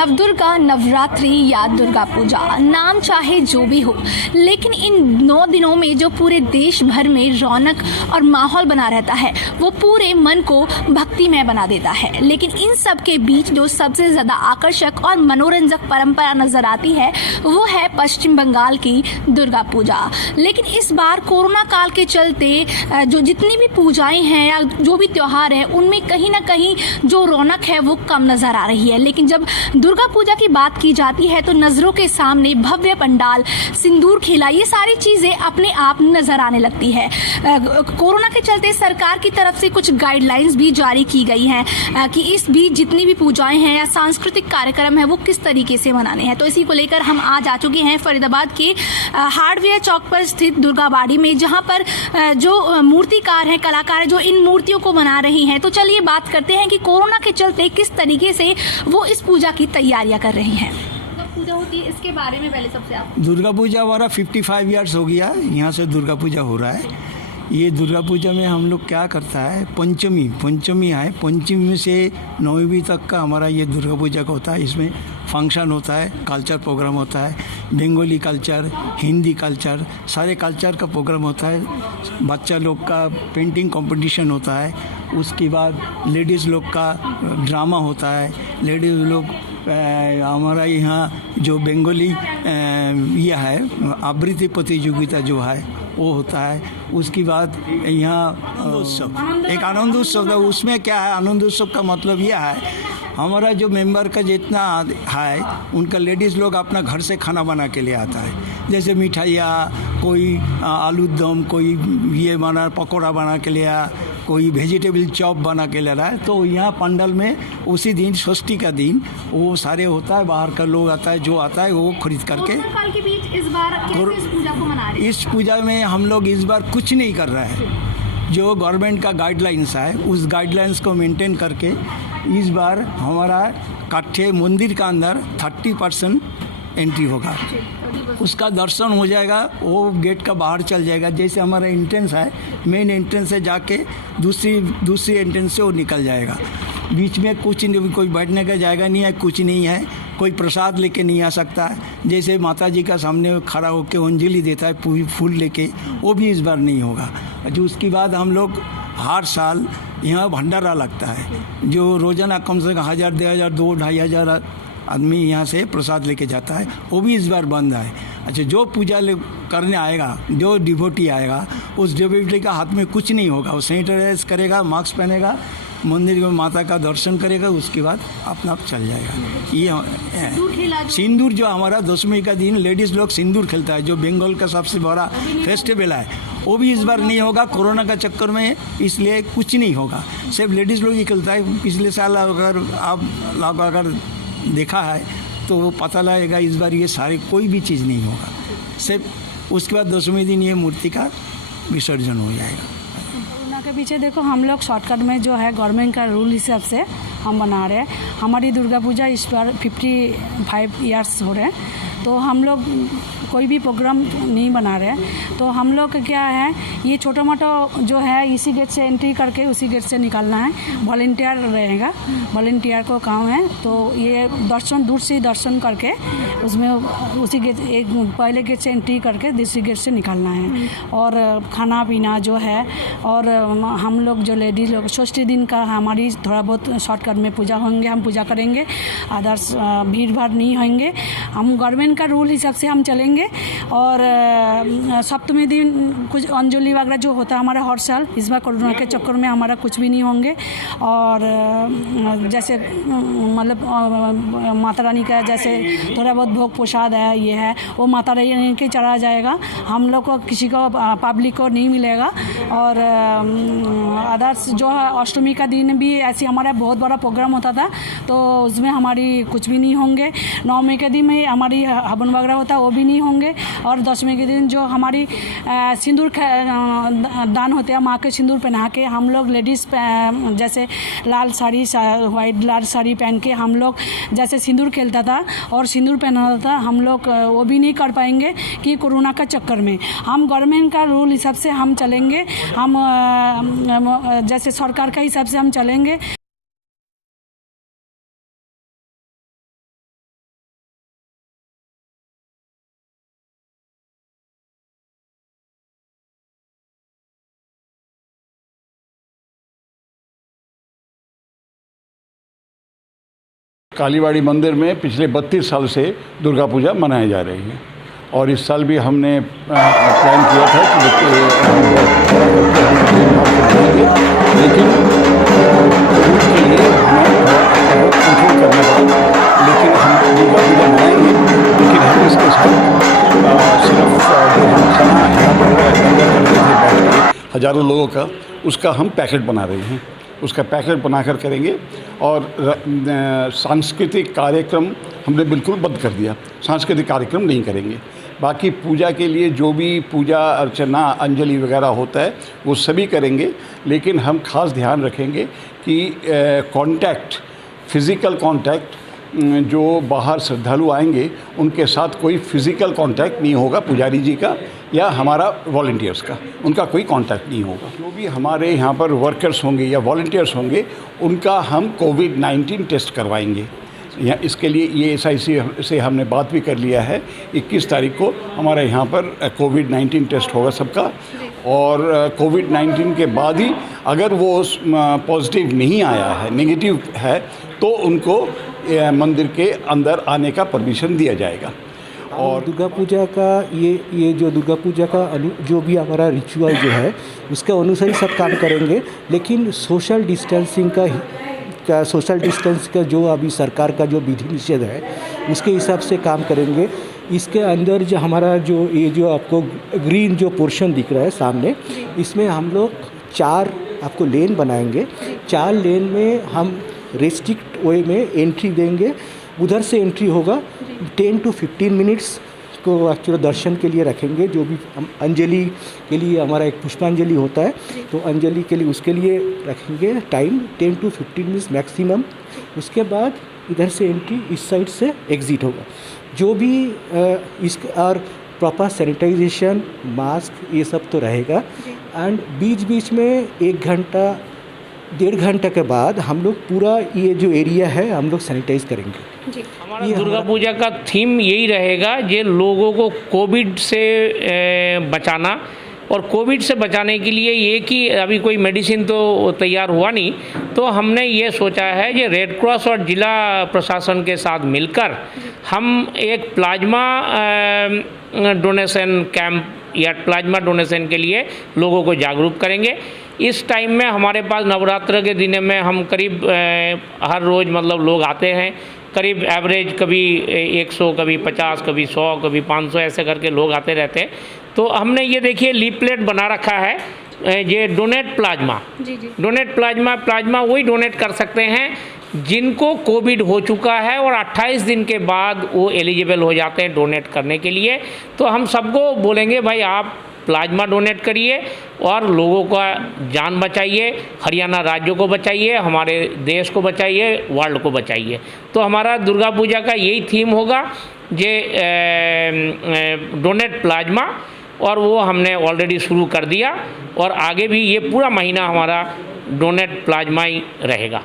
नवदुर्गा, नवरात्रि या दुर्गा पूजा, नाम चाहे जो भी हो, लेकिन इन 9 दिनों में जो पूरे देश भर में रौनक और माहौल बना रहता है वो पूरे मन को भक्तिमय बना देता है। लेकिन इन सब के बीच जो सबसे ज़्यादा आकर्षक और मनोरंजक परंपरा नज़र आती है वो है पश्चिम बंगाल की दुर्गा पूजा। लेकिन इस बार कोरोना काल के चलते जो जितनी भी पूजाएं हैं या जो भी त्यौहार है उनमें कहीं ना कहीं जो रौनक है वो कम नज़र आ रही है। लेकिन जब दुर्गा पूजा की बात की जाती है तो नज़रों के सामने भव्य पंडाल, सिंदूर खेला, ये सारी चीज़ें अपने आप नज़र आने लगती है। कोरोना के चलते सरकार की तरफ से कुछ गाइडलाइंस भी जारी की गई हैं कि इस बीच जितनी भी पूजाएं हैं या सांस्कृतिक कार्यक्रम है वो किस तरीके से मनाने हैं। तो इसी को लेकर हम आज आ चुके हैं फरीदाबाद के हार्डवेयर चौक पर स्थित दुर्गा बाड़ी में, जहाँ पर जो मूर्तिकार हैं, कलाकार जो इन मूर्तियों को बना रही हैं। तो चलिए बात करते हैं कि कोरोना के चलते किस तरीके से वो इस पूजा की तैयारियां कर रही हैं। पूजा होती है, इसके बारे में पहले सबसे आप। दुर्गा पूजा हमारा 55 ईयर्स हो गया यहाँ से दुर्गा पूजा हो रहा है। ये दुर्गा पूजा में हम लोग क्या करता है, पंचमी है, पंचमी से 9वीं तक का हमारा ये दुर्गा पूजा का होता है। इसमें फंक्शन होता है, कल्चर प्रोग्राम होता है, बंगाली कल्चर, हिंदी कल्चर, सारे कल्चर का प्रोग्राम होता है। बच्चा लोग का पेंटिंग कंपटीशन होता है। उसके बाद लेडीज़ लोग का ड्रामा होता है। लेडीज़ लोग हमारा यहाँ जो बंगाली यह है आवृत्ति प्रतियोगिता जो है वो होता है। उसके बाद यहाँ उत्सव, एक आनंद उत्सव था। उसमें क्या है, आनंद उत्सव का मतलब यह है हमारा जो मेंबर का जितना है उनका लेडीज़ लोग अपना घर से खाना बना के ले आता है। जैसे मिठाइयाँ, कोई आलू दम, कोई ये बना पकौड़ा बना के ले आया, कोई वेजिटेबल चॉप बना के ले रहा है। तो यहाँ पंडल में उसी दिन षष्ठी का दिन वो सारे होता है, बाहर का लोग आता है, जो आता है वो खरीद करके। के बीच इस बार कैसे इस पूजा को मना रहे हैं? इस पूजा में हम लोग इस बार कुछ नहीं कर रहे हैं। जो गवर्नमेंट का गाइडलाइंस है उस गाइडलाइंस को मेंटेन करके इस बार हमारा काठे मंदिर का अंदर 30% एंट्री होगा। उसका दर्शन हो जाएगा, वो गेट का बाहर चल जाएगा। जैसे हमारा एंट्रेंस है, मेन एंट्रेंस से जाके दूसरी एंट्रेंस से वो निकल जाएगा। बीच में कुछ नहीं, कोई बैठने का जगह नहीं है, कुछ नहीं है। कोई प्रसाद लेके नहीं आ सकता है। जैसे माता जी का सामने खड़ा होकर अंजलि देता है पूरी फूल लेके, वो भी इस बार नहीं होगा। जो उसके बाद हम लोग हर साल यहाँ भंडारा लगता है, जो रोज़ाना कम से कम 1000, 2000, 2-2500 आदमी यहाँ से प्रसाद लेके जाता है। वो भी इस बार बंद है। अच्छा, जो पूजा करने आएगा, जो डिवोटी आएगा, उस डिवोटी का हाथ में कुछ नहीं होगा। वो सैनिटाइज करेगा, मास्क पहनेगा, मंदिर में माता का दर्शन करेगा, उसके बाद अपना आप चल जाएगा। ये सिंदूर जो हमारा 10वीं का दिन लेडीज़ लोग सिंदूर खेलता है, जो बंगाल का सबसे बड़ा फेस्टिवल है, वो भी इस बार नहीं होगा कोरोना का चक्कर में, इसलिए कुछ नहीं होगा। सिर्फ लेडीज़ लोग ही खेलता है। पिछले साल अगर आप लोग अगर देखा है तो वो पता लगेगा इस बार ये सारे कोई भी चीज़ नहीं होगा। सिर्फ उसके बाद 10वें दिन ये मूर्ति का विसर्जन हो जाएगा। कोरोना के पीछे देखो, हम लोग शॉर्टकट में जो है गवर्नमेंट का रूल हिसाब से हम बना रहे हैं। हमारी दुर्गा पूजा इस बार 55 ईयर्स हो रहे हैं, तो हम लोग कोई भी प्रोग्राम नहीं बना रहे हैं। तो हम लोग क्या है, ये छोटा मोटा जो है इसी गेट से एंट्री करके उसी गेट से निकलना है। वॉलंटियर रहेगा, वॉलंटियर को काम है। तो ये दर्शन दूर से दर्शन करके उसमें उसी गेट, एक पहले गेट से एंट्री करके दूसरी गेट से निकलना है। और खाना पीना जो है, और हम लोग जो लेडीज लोग षष्ठी दिन का हमारी थोड़ा बहुत शॉर्टकट में पूजा होंगे, हम पूजा करेंगे। अदर्स भीड़ भाड़ नहीं होंगे। हम गवर्नमेंट का रूल हिसाब से हम चलेंगे। और सप्तमी दिन कुछ अंजलि वगैरह जो होता है हमारा हर साल, इस बार कोरोना के चक्कर में हमारा कुछ भी नहीं होंगे। और जैसे मतलब माता रानी का जैसे थोड़ा बहुत भोग प्रसाद है, ये है वो माता रानी के चढ़ा जाएगा। हम लोग को किसी को पब्लिक को नहीं मिलेगा। और अदर्स जो है अष्टमी का दिन भी ऐसी हमारा बहुत बड़ा प्रोग्राम होता था, तो उसमें हमारी कुछ भी नहीं होंगे। 9वीं के दिन में हमारी हवन वगैरह होता है, वो भी नहीं होंगे। और 10वीं के दिन जो हमारी सिंदूर दान होते हैं, माँ के सिंदूर पहना के हम लोग लेडीज़ जैसे लाल साड़ी, वाइट लाल साड़ी पहन के हम लोग जैसे सिंदूर खेलता था और सिंदूर पहनाता था, हम लोग वो भी नहीं कर पाएंगे कि कोरोना का चक्कर में। हम गवर्नमेंट का रूल हिसाब से हम चलेंगे, हम जैसे सरकार का हिसाब से हम चलेंगे। कालीबाड़ी मंदिर में पिछले 32 साल से दुर्गा पूजा मनाई जा रही है और इस साल भी हमने प्लान किया था कि लेकिन उसके लिए हमें कंट्रोल करना पड़ा। लेकिन हम दुर्गा पूजा मनाएंगे, लेकिन हम इसके साथ सिर्फ जो हम खाना यहाँ पर लंगर करते थे बैठ के हज़ारों लोगों का, उसका हम पैकेट बना रहे हैं, उसका पैकेट बनाकर करेंगे। और सांस्कृतिक कार्यक्रम हमने बिल्कुल बंद कर दिया, सांस्कृतिक कार्यक्रम नहीं करेंगे। बाकी पूजा के लिए जो भी पूजा अर्चना अंजलि वगैरह होता है वो सभी करेंगे, लेकिन हम खास ध्यान रखेंगे कि कांटेक्ट, फिज़िकल कांटेक्ट, जो बाहर श्रद्धालु आएंगे उनके साथ कोई फिज़िकल कांटेक्ट नहीं होगा, पुजारी जी का या हमारा वॉलंटियर्स का, उनका कोई कांटेक्ट नहीं होगा। जो भी हमारे यहाँ पर वर्कर्स होंगे या वॉलंटियर्स होंगे उनका हम कोविड-19 टेस्ट करवाएंगे। या इसके लिए ये SIC से हमने बात भी कर लिया है, 21 तारीख को हमारे यहाँ पर कोविड-19 टेस्ट होगा सबका। और कोविड-19 के बाद ही अगर वो पॉजिटिव नहीं आया है, नेगेटिव है, तो उनको मंदिर के अंदर आने का परमिशन दिया जाएगा। और दुर्गा पूजा का ये जो दुर्गा पूजा का जो भी हमारा रिचुअल जो है उसके अनुसार ही सब काम करेंगे, लेकिन सोशल डिस्टेंसिंग का जो अभी सरकार का जो विधि निषेध है उसके हिसाब से काम करेंगे। इसके अंदर जो हमारा जो आपको ग्रीन जो पोर्शन दिख रहा है सामने, इसमें हम लोग 4 आपको लेन बनाएंगे। 4 लेन में हम रेस्ट्रिक्ट वे में एंट्री देंगे, उधर से एंट्री होगा। 10 to 15 मिनट्स को एक्चुअली दर्शन के लिए रखेंगे। जो भी हम अंजलि के लिए हमारा एक पुष्पांजलि होता है, तो अंजलि के लिए उसके लिए रखेंगे टाइम 10 to 15 मिनट्स मैक्सिमम। उसके बाद इधर से एंट्री, इस साइड से एग्ज़िट होगा। जो भी और प्रॉपर सैनिटाइजेशन, मास्क, ये सब तो रहेगा। एंड बीच में 1 घंटा 1.5 घंटा के बाद हम लोग पूरा ये जो एरिया है हम लोग सैनिटाइज करेंगे। जी। हमारा दुर्गा पूजा का थीम यही रहेगा, ये लोगों को कोविड से बचाना। और कोविड से बचाने के लिए ये कि अभी कोई मेडिसिन तो तैयार हुआ नहीं, तो हमने ये सोचा है कि रेड क्रॉस और जिला प्रशासन के साथ मिलकर हम एक प्लाज्मा डोनेशन कैंप या प्लाज्मा डोनेशन के लिए लोगों को जागरूक करेंगे। इस टाइम में हमारे पास नवरात्र के दिन में हम करीब हर रोज़ मतलब लोग आते हैं, करीब एवरेज कभी 100, कभी 50, कभी 100, कभी 500 ऐसे करके लोग आते रहते हैं। तो हमने ये देखिए लीफलेट बना रखा है, ये डोनेट प्लाज्मा। जी जी। डोनेट प्लाज्मा वही डोनेट कर सकते हैं जिनको कोविड हो चुका है और 28 दिन के बाद वो एलिजिबल हो जाते हैं डोनेट करने के लिए। तो हम सबको बोलेंगे भाई आप प्लाज्मा डोनेट करिए और लोगों का जान बचाइए, हरियाणा राज्य को बचाइए, हमारे देश को बचाइए, वर्ल्ड को बचाइए। तो हमारा दुर्गा पूजा का यही थीम होगा, ये डोनेट प्लाज्मा, और वो हमने ऑलरेडी शुरू कर दिया और आगे भी ये पूरा महीना हमारा डोनेट प्लाज्मा ही रहेगा।